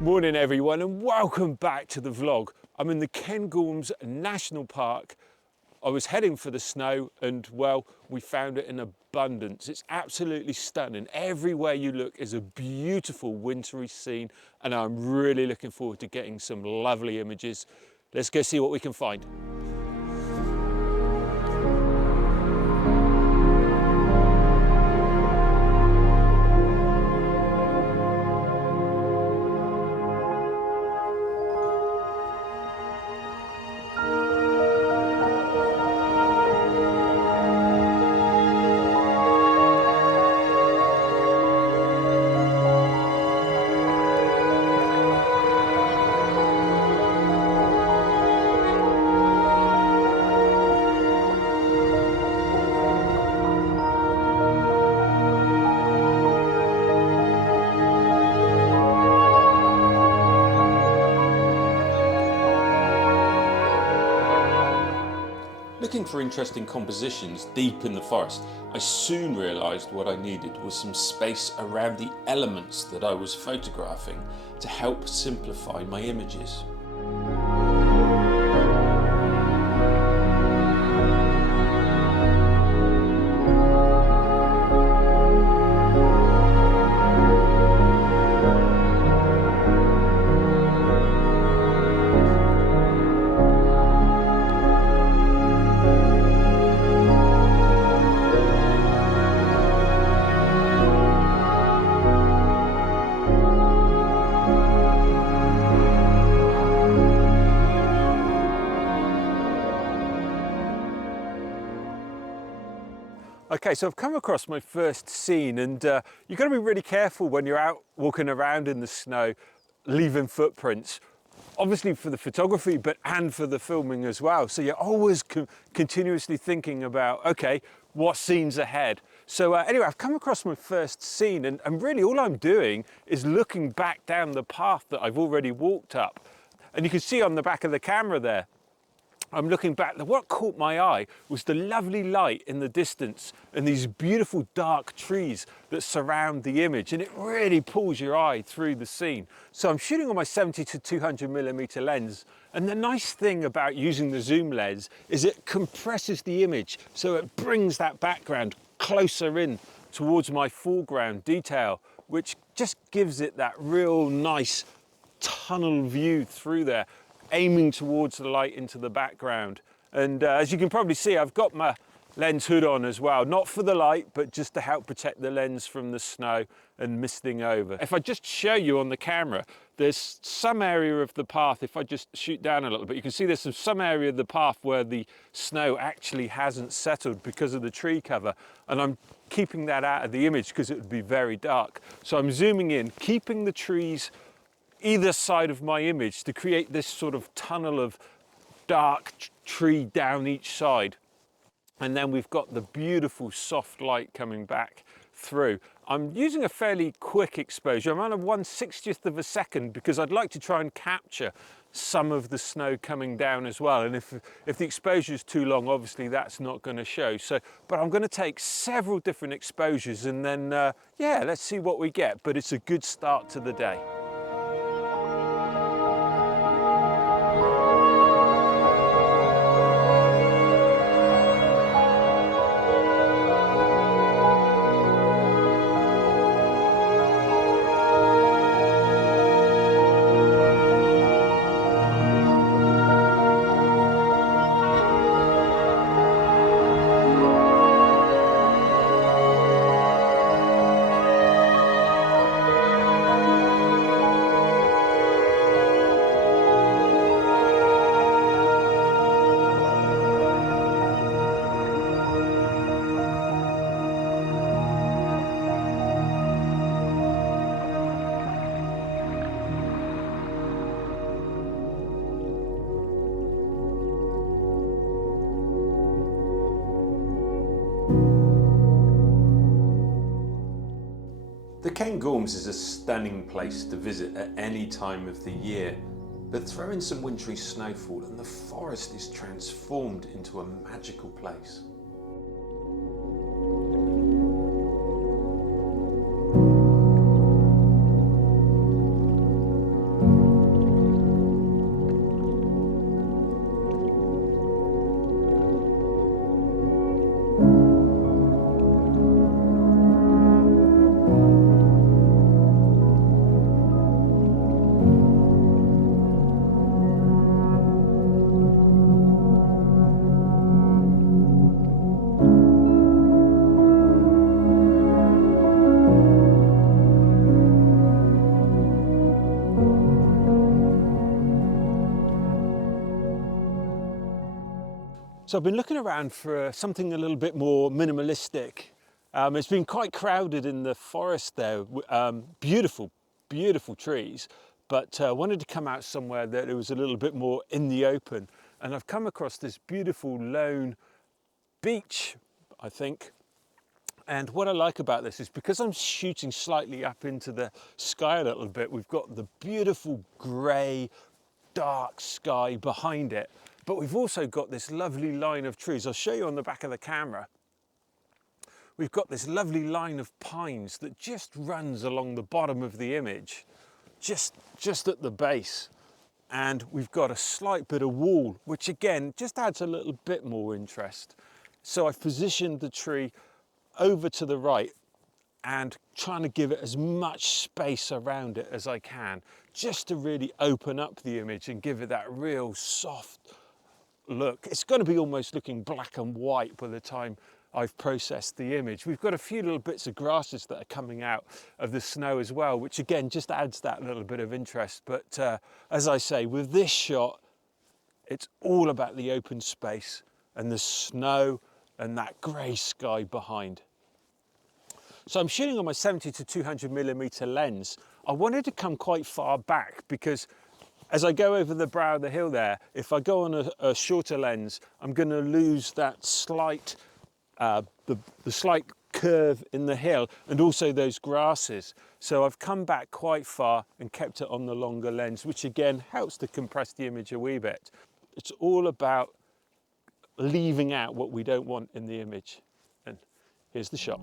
Morning everyone and welcome back to the vlog. I'm in the Cairngorms National Park. I was heading for the snow and well, we found it in abundance. It's absolutely stunning. Everywhere you look is a beautiful wintry scene and I'm really looking forward to getting some lovely images. Let's go see what we can find. Looking for interesting compositions deep in the forest, I soon realised what I needed was some space around the elements that I was photographing to help simplify my images. Okay, so I've come across my first scene and you've got to be really careful when you're out walking around in the snow, leaving footprints, obviously for the photography, and for the filming as well. So you're always continuously thinking about, okay, what scene's ahead? So anyway, I've come across my first scene and really all I'm doing is looking back down the path that I've already walked up. And you can see on the back of the camera there, I'm looking back. What caught my eye was the lovely light in the distance and these beautiful dark trees that surround the image, and it really pulls your eye through the scene. So I'm shooting on my 70 to 200mm lens, and the nice thing about using the zoom lens is it compresses the image so it brings that background closer in towards my foreground detail, which just gives it that real nice tunnel view through there, aiming towards the light into the background. And as you can probably see, I've got my lens hood on as well, not for the light, but just to help protect the lens from the snow and misting over. If I just show you on the camera, there's some area of the path, if I just shoot down a little bit, you can see there's some area of the path where the snow actually hasn't settled because of the tree cover. And I'm keeping that out of the image because it would be very dark. So I'm zooming in, keeping the trees either side of my image to create this sort of tunnel of dark tree down each side. And then we've got the beautiful soft light coming back through. I'm using a fairly quick exposure. I'm on a 1/60th of a second because I'd like to try and capture some of the snow coming down as well. And if the exposure is too long, obviously that's not going to show. So, but I'm going to take several different exposures and then, yeah, let's see what we get. But it's a good start to the day. The Cairngorms is a stunning place to visit at any time of the year, but throw in some wintry snowfall and the forest is transformed into a magical place. So I've been looking around for something a little bit more minimalistic. It's been quite crowded in the forest there, beautiful, beautiful trees, but wanted to come out somewhere that it was a little bit more in the open. And I've come across this beautiful lone beach, I think. And what I like about this is because I'm shooting slightly up into the sky a little bit, we've got the beautiful grey, dark sky behind it. But we've also got this lovely line of trees. I'll show you on the back of the camera. We've got this lovely line of pines that just runs along the bottom of the image, just at the base. And we've got a slight bit of wall, which again, just adds a little bit more interest. So I've positioned the tree over to the right and trying to give it as much space around it as I can, just to really open up the image and give it that real soft look. It's going to be almost looking black and white by the time I've processed the image. We've got a few little bits of grasses that are coming out of the snow as well, which again just adds that little bit of interest. But as I say, with this shot, it's all about the open space and the snow and that grey sky behind. So I'm shooting on my 70 to 200mm lens. I wanted to come quite far back because as I go over the brow of the hill there, if I go on a shorter lens, I'm going to lose that slight, the slight curve in the hill and also those grasses. So I've come back quite far and kept it on the longer lens, which again helps to compress the image a wee bit. It's all about leaving out what we don't want in the image. And here's the shot.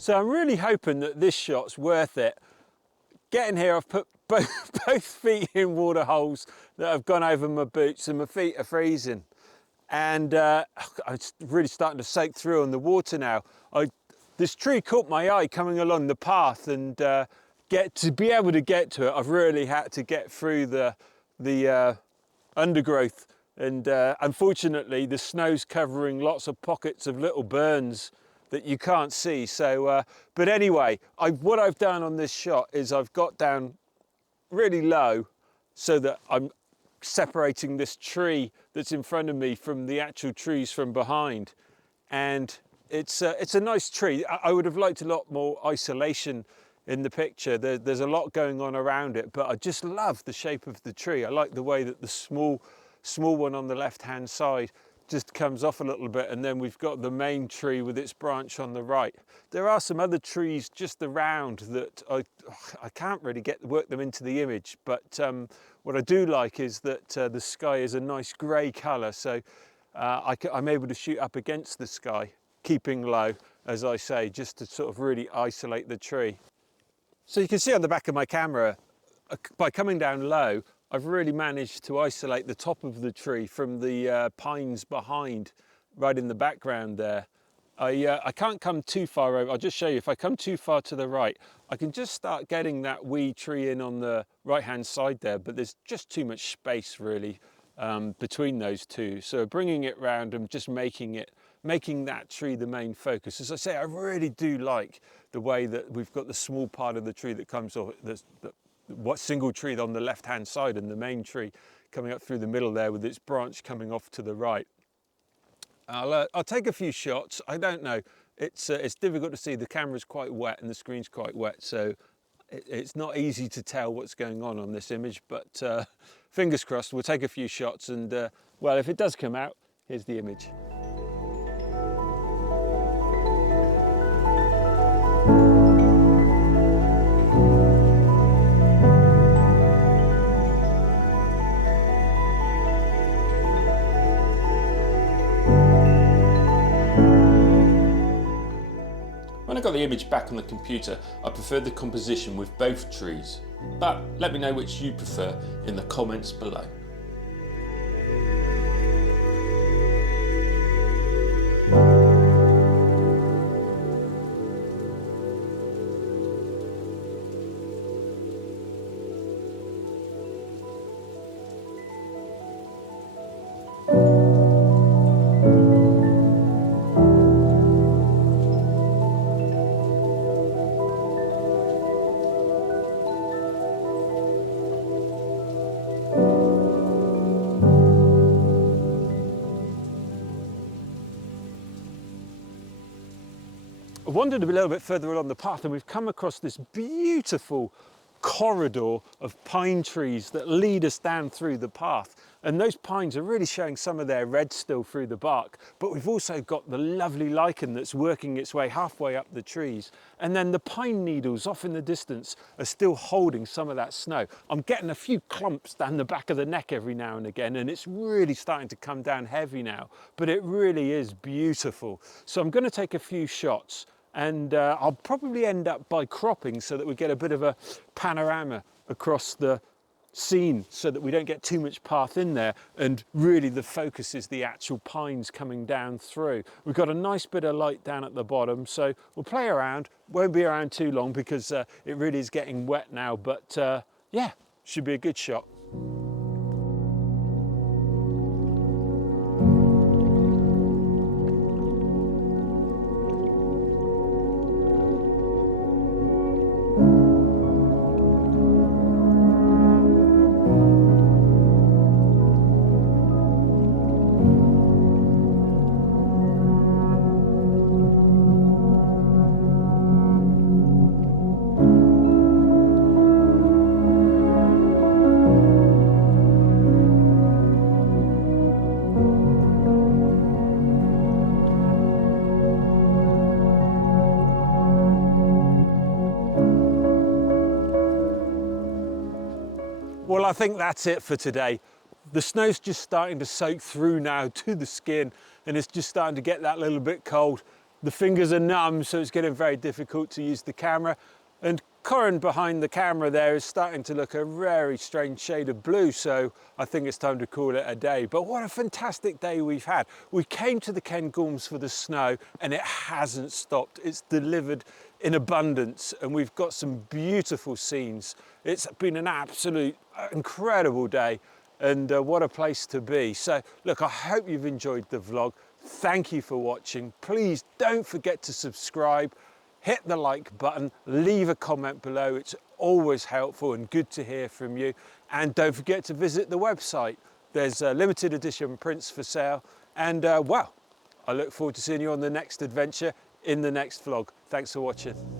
So I'm really hoping that this shot's worth it. Getting here, I've put both feet in water holes that have gone over my boots and my feet are freezing. And it's really starting to soak through on the water now. This tree caught my eye coming along the path, and to be able to get to it, I've really had to get through the undergrowth. And unfortunately, the snow's covering lots of pockets of little burns that you can't see. So, but anyway, what I've done on this shot is I've got down really low so that I'm separating this tree that's in front of me from the actual trees from behind. And it's a nice tree. I would have liked a lot more isolation in the picture. There's a lot going on around it, but I just love the shape of the tree. I like the way that the small one on the left-hand side just comes off a little bit, and then we've got the main tree with its branch on the right. There are some other trees just around that I can't really work them into the image, but what I do like is that the sky is a nice grey colour, so I'm able to shoot up against the sky, keeping low, as I say, just to sort of really isolate the tree. So you can see on the back of my camera, by coming down low, I've really managed to isolate the top of the tree from the pines behind, right in the background there. I can't come too far over. I'll just show you, if I come too far to the right, I can just start getting that wee tree in on the right-hand side there, but there's just too much space really between those two. So bringing it round and just making that tree the main focus. As I say, I really do like the way that we've got the small part of the tree that comes off, what single tree on the left hand side and the main tree coming up through the middle there with its branch coming off to the right. I'll take a few shots. I don't know, it's difficult to see. The camera's quite wet and the screen's quite wet, so it's not easy to tell what's going on this image, but fingers crossed. We'll take a few shots, and well, if it does come out, here's the image. When I got the image back on the computer, I preferred the composition with both trees, but let me know which you prefer in the comments below. I wandered a little bit further along the path and we've come across this beautiful corridor of pine trees that lead us down through the path. And those pines are really showing some of their red still through the bark, but we've also got the lovely lichen that's working its way halfway up the trees. And then the pine needles off in the distance are still holding some of that snow. I'm getting a few clumps down the back of the neck every now and again, and it's really starting to come down heavy now, but it really is beautiful. So I'm going to take a few shots, and I'll probably end up by cropping so that we get a bit of a panorama across the scene so that we don't get too much path in there, and really the focus is the actual pines coming down through. We've got a nice bit of light down at the bottom, so we'll play around. Won't be around too long because it really is getting wet now, but yeah, should be a good shot. Well, I think that's it for today. The snow's just starting to soak through now to the skin, and it's just starting to get that little bit cold. the fingers are numb, so it's getting very difficult to use the camera. And Corin behind the camera there is starting to look a very strange shade of blue, so I think it's time to call it a day. But what a fantastic day we've had. We came to the Cairngorms for the snow and it hasn't stopped. It's delivered in abundance and we've got some beautiful scenes. It's been an absolute incredible day and what a place to be. So look, I hope you've enjoyed the vlog. Thank you for watching. Please don't forget to subscribe. Hit the like button, leave a comment below. It's always helpful and good to hear from you. And don't forget to visit the website. There's limited edition prints for sale. And well, I look forward to seeing you on the next adventure in the next vlog. Thanks for watching.